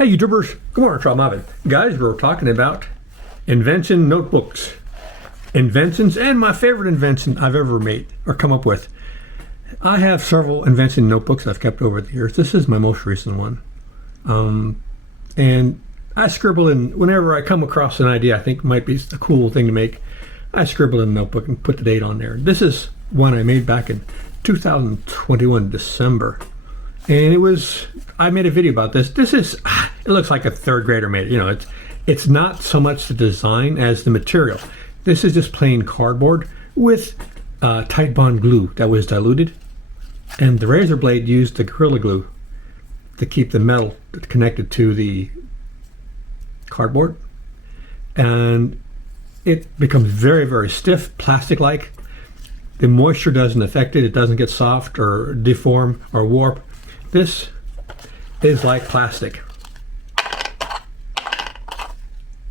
Hey YouTubers, good morning, Robb. Guys, we're talking about invention notebooks. Inventions, and my favorite invention I've ever made or come up with. I have several invention notebooks I've kept over the years. This is my most recent one. And I scribble in, whenever I come across an idea I think might be a cool thing to make, I scribble in a notebook and put the date on there. This is one I made back in 2021 December. And I made a video about this. It looks like a third grader made it. You know, it's not so much the design as the material. This is just plain cardboard with tight bond glue that was diluted. And the razor blade used the Gorilla Glue to keep the metal connected to the cardboard. And it becomes very, very stiff, plastic-like. The moisture doesn't affect it. It doesn't get soft or deform or warp. This is like plastic.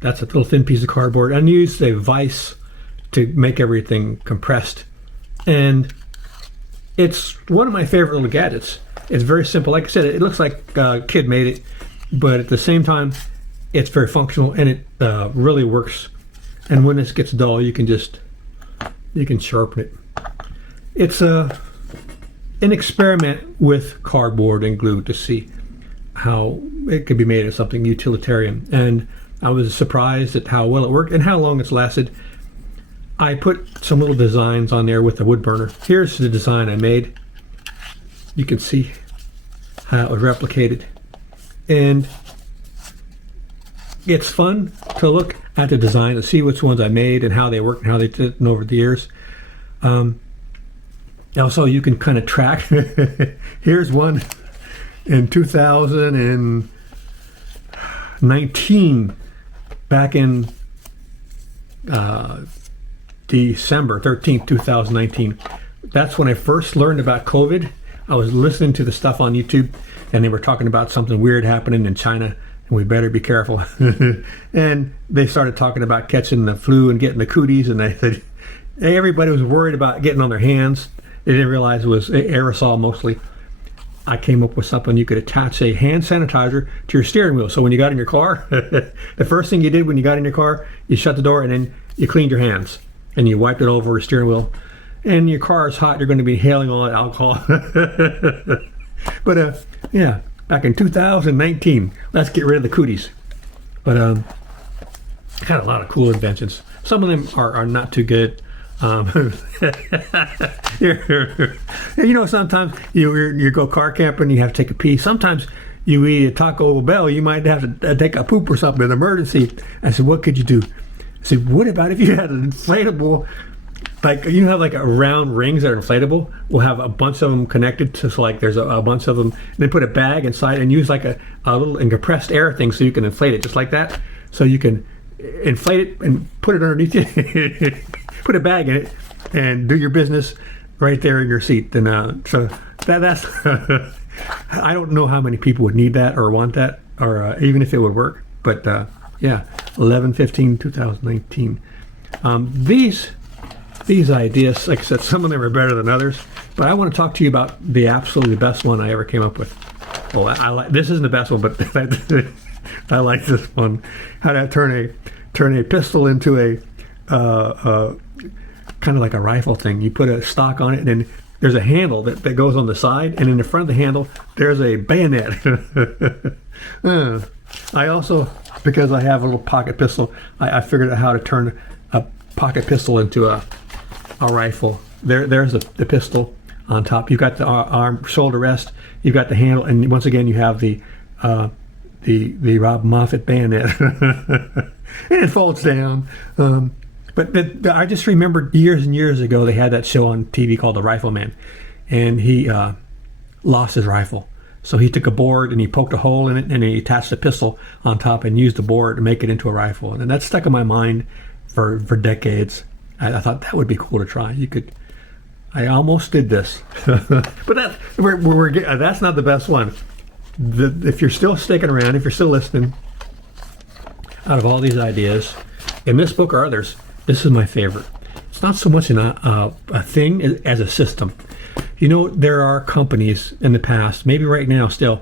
That's a little thin piece of cardboard, and used a vise to make everything compressed. And it's one of my favorite little gadgets. It's very simple. Like I said, it looks like a kid made it, but at the same time, it's very functional, and it really works. And when this gets dull, you can sharpen it. It's an experiment with cardboard and glue to see how it could be made as something utilitarian. And I was surprised at how well it worked and how long it's lasted. I put some little designs on there with the wood burner. Here's the design I made. You can see how it was replicated. And it's fun to look at the design and see which ones I made and how they work and how they did over the years. Also, you can kind of track. Here's one in 2019, back in December 13th, 2019. That's when I first learned about COVID. I was listening to the stuff on YouTube, and they were talking about something weird happening in China, and we better be careful. And they started talking about catching the flu and getting the cooties, and they said everybody was worried about getting on their hands. They didn't realize it was aerosol mostly. I came up with something. You could attach a hand sanitizer to your steering wheel. So when you got in your car, the first thing you did when you got in your car, you shut the door and then you cleaned your hands and you wiped it over your steering wheel. And your car is hot, you're going to be inhaling all that alcohol. But yeah, back in 2019, let's get rid of the cooties. But I had a lot of cool inventions. Some of them are not too good. You know, sometimes you go car camping, you have to take a pee. Sometimes you eat a Taco Bell, you might have to take a poop or something, an emergency. I said, what could you do? I said, what about if you had an inflatable, like you have like a round rings that are inflatable? We'll have a bunch of them connected to, so like there's a bunch of them, and then put a bag inside and use like a little compressed air thing so you can inflate it just like that. So you can inflate it and put it underneath you. Put a bag in it and do your business right there in your seat. And so that's I don't know how many people would need that or want that, or even if it would work. But yeah, 11/15/2019. These ideas, like I said, some of them are better than others. But I want to talk to you about the absolutely best one I ever came up with. Well, I like this isn't the best one, but I like this one. How to turn a pistol into a kind of like a rifle thing. You put a stock on it, and then there's a handle that goes on the side, and in the front of the handle there's a bayonet. I also, because I have a little pocket pistol, I figured out how to turn a pocket pistol into a rifle. There's the pistol on top. You've got the arm shoulder rest, you've got the handle, and once again you have the Robb Moffat bayonet. And it folds down. But I just remembered years and years ago they had that show on TV called The Rifleman, and he lost his rifle. So he took a board and he poked a hole in it, and he attached a pistol on top and used the board to make it into a rifle. And that stuck in my mind for decades. I thought that would be cool to try. I almost did this, but that's not the best one. If you're still sticking around, if you're still listening, out of all these ideas in this book or others, this is my favorite. It's not so much a thing as a system. You know, there are companies in the past, maybe right now still,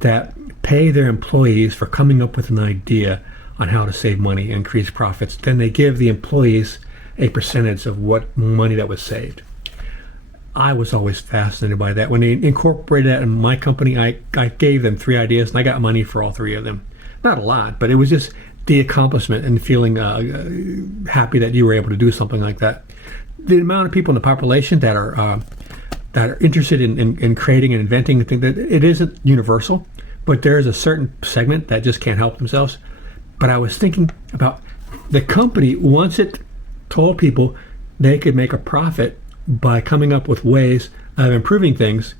that pay their employees for coming up with an idea on how to save money and increase profits. Then they give the employees a percentage of what money that was saved. I was always fascinated by that. When they incorporated that in my company, I gave them 3 ideas and I got money for all 3 of them. Not a lot, but it was just the accomplishment and feeling happy that you were able to do something like that. The amount of people in the population that are interested in creating and inventing, I think that it isn't universal, but there is a certain segment that just can't help themselves. But I was thinking about the company, once it told people they could make a profit by coming up with ways of improving things,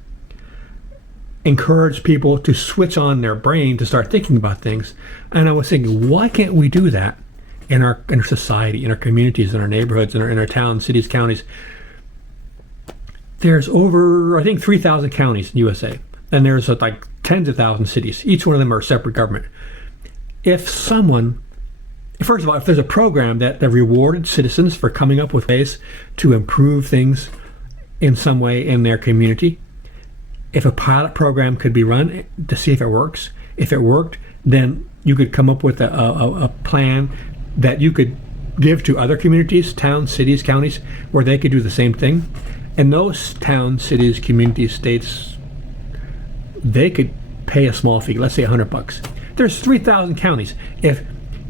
encourage people to switch on their brain to start thinking about things. And I was thinking, why can't we do that in our society, in our communities, in our neighborhoods, in our towns, cities, counties? There's over, I think, 3,000 counties in USA, and there's like tens of thousands of cities. Each one of them are a separate government. First of all, if there's a program that rewarded citizens for coming up with ways to improve things in some way in their community, if a pilot program could be run to see if it works, if it worked, then you could come up with a plan that you could give to other communities, towns, cities, counties, where they could do the same thing. And those towns, cities, communities, states, they could pay a small fee, let's say $100. There's 3,000 counties. If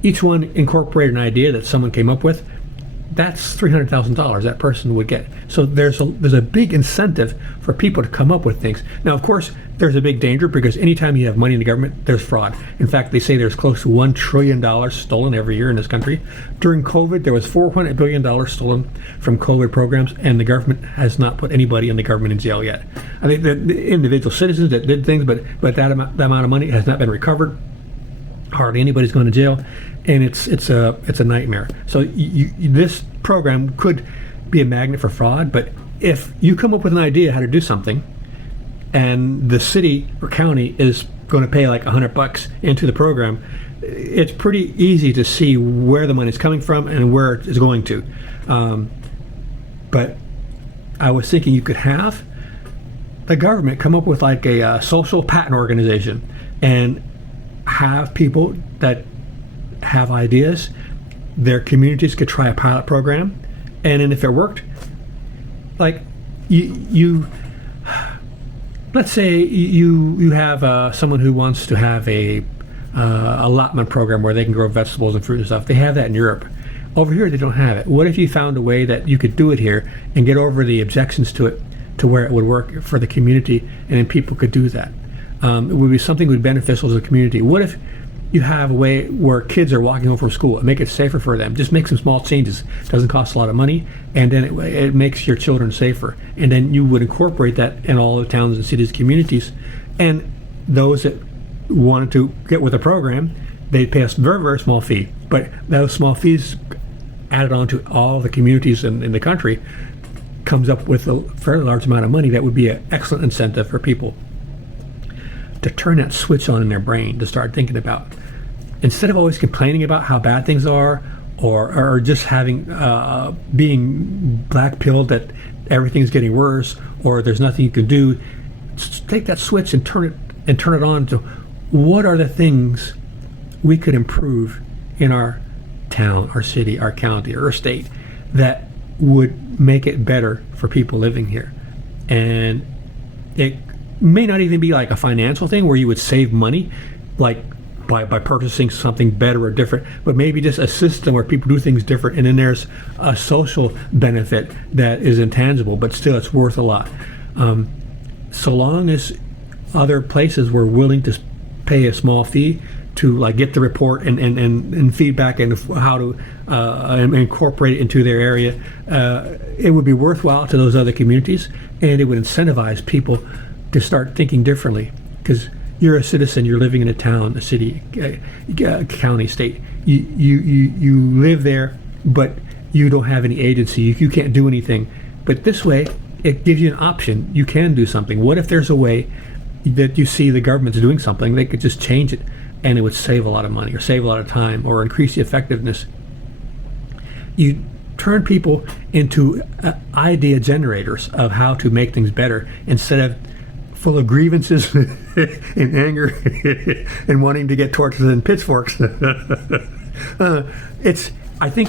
each one incorporated an idea that someone came up with, that's $300,000 that person would get. So there's a big incentive for people to come up with things. Now, of course, there's a big danger because anytime you have money in the government, there's fraud. In fact, they say there's close to $1 trillion stolen every year in this country. During COVID, there was $400 billion stolen from COVID programs, and the government has not put anybody in the government in jail yet. I think the individual citizens that did things, but that amount of money has not been recovered. Hardly anybody's going to jail, and it's a nightmare. So this program could be a magnet for fraud, but if you come up with an idea how to do something, and the city or county is going to pay like $100 into the program, it's pretty easy to see where the money's coming from and where it's going to. But I was thinking you could have the government come up with like a social patent organization and have people that have ideas, their communities could try a pilot program, and then if it worked, like you let's say you have someone who wants to have a allotment program where they can grow vegetables and fruit and stuff. They have that in Europe. Over here, they don't have it. What if you found a way that you could do it here and get over the objections to it, to where it would work for the community, and then people could do that? It would be something that would be beneficial to the community. What if you have a way where kids are walking home from school and make it safer for them? Just make some small changes. Doesn't cost a lot of money, and then it makes your children safer. And then you would incorporate that in all the towns and cities, communities. And those that wanted to get with the program, they'd pay a very, very small fee. But those small fees added on to all the communities in the country comes up with a fairly large amount of money that would be an excellent incentive for people to turn that switch on in their brain, to start thinking about, instead of always complaining about how bad things are, or just having being black-pilled that everything's getting worse or there's nothing you can do. Take that switch and turn it on to what are the things we could improve in our town, our city, our county, or our state that would make it better for people living here. And it may not even be like a financial thing where you would save money, like by purchasing something better or different, but maybe just a system where people do things different, and then there's a social benefit that is intangible, but still it's worth a lot. So long as other places were willing to pay a small fee to like get the report and feedback and how to incorporate it into their area, it would be worthwhile to those other communities, and it would incentivize people to start thinking differently. Because you're a citizen, you're living in a town, a city, county, state. You live there, but you don't have any agency. You can't do anything. But this way, it gives you an option. You can do something. What if there's a way that you see the government's doing something, they could just change it, and it would save a lot of money or save a lot of time or increase the effectiveness? You turn people into idea generators of how to make things better, instead of full of grievances in anger and wanting to get torches and pitchforks. I think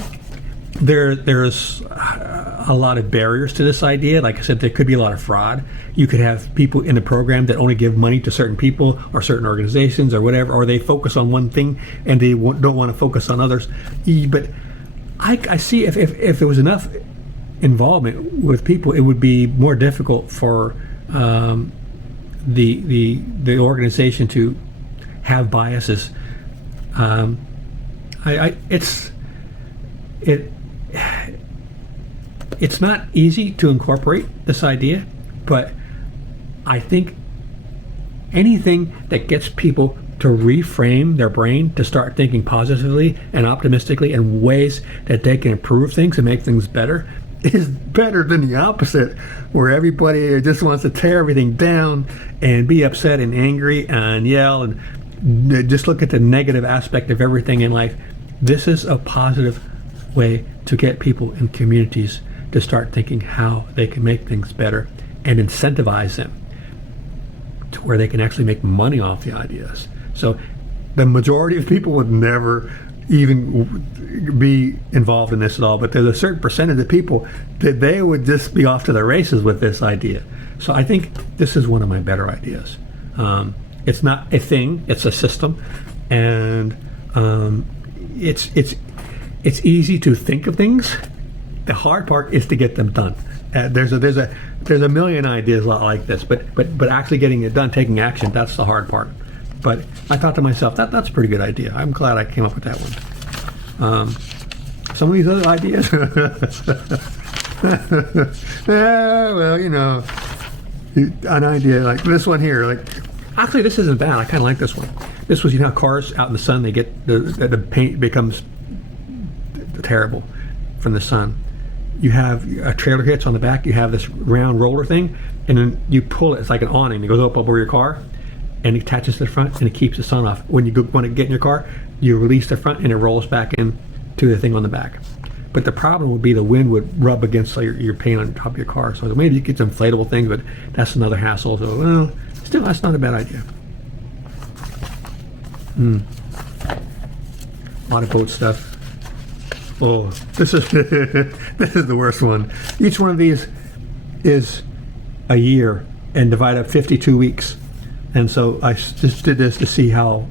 there's a lot of barriers to this idea. Like I said, there could be a lot of fraud. You could have people in the program that only give money to certain people or certain organizations or whatever, or they focus on one thing and they don't want to focus on others. But I see if there was enough involvement with people, it would be more difficult for the organization to have biases. It's not easy to incorporate this idea, but I think anything that gets people to reframe their brain to start thinking positively and optimistically in ways that they can improve things and make things better is better than the opposite, where everybody just wants to tear everything down and be upset and angry and yell and just look at the negative aspect of everything in life. This is a positive way to get people in communities to start thinking how they can make things better and incentivize them to where they can actually make money off the ideas. So the majority of people would never even be involved in this at all, but there's a certain percentage of people that they would just be off to the races with this idea. So I think this is one of my better ideas. It's not a thing, it's a system, and it's easy to think of things. The hard part is to get them done. There's a million ideas like this, but actually getting it done, taking action, that's the hard part. But I thought to myself, that's a pretty good idea. I'm glad I came up with that one. Some of these other ideas, well, you know, an idea like this one here, like, actually this isn't bad. I kind of like this one. This was, you know, how cars out in the sun, they get the paint becomes terrible from the sun. You have a trailer hitch on the back, you have this round roller thing, and then you pull it, it's like an awning, it goes up over your car, and it attaches to the front, and it keeps the sun off. When you want to get in your car, you release the front, and it rolls back in to the thing on the back. But the problem would be the wind would rub against your paint on top of your car. So maybe you get some inflatable things, but that's another hassle. So, well, still, that's not a bad idea. A lot of boat stuff. Oh, this is this is the worst one. Each one of these is a year and divide up 52 weeks. And so I just did this to see how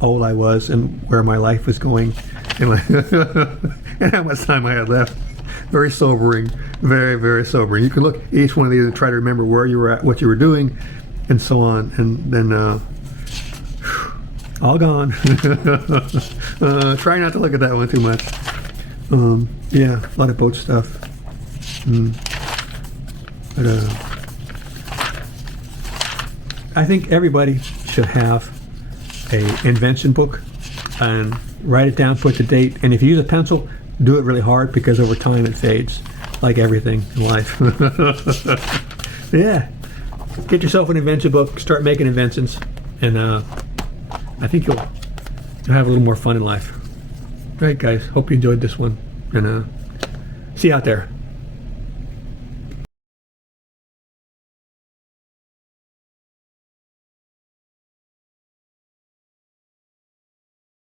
old I was and where my life was going and, and how much time I had left. Very sobering, very, very sobering. You can look at each one of these and try to remember where you were at, what you were doing, and so on. And then all gone. Try not to look at that one too much. Yeah, a lot of boat stuff. But, I think everybody should have a invention book and write it down, put the date, and if you use a pencil, do it really hard because over time it fades, like everything in life. Yeah, get yourself an invention book, start making inventions, and I think you'll have a little more fun in life. All right, guys, hope you enjoyed this one, and see you out there.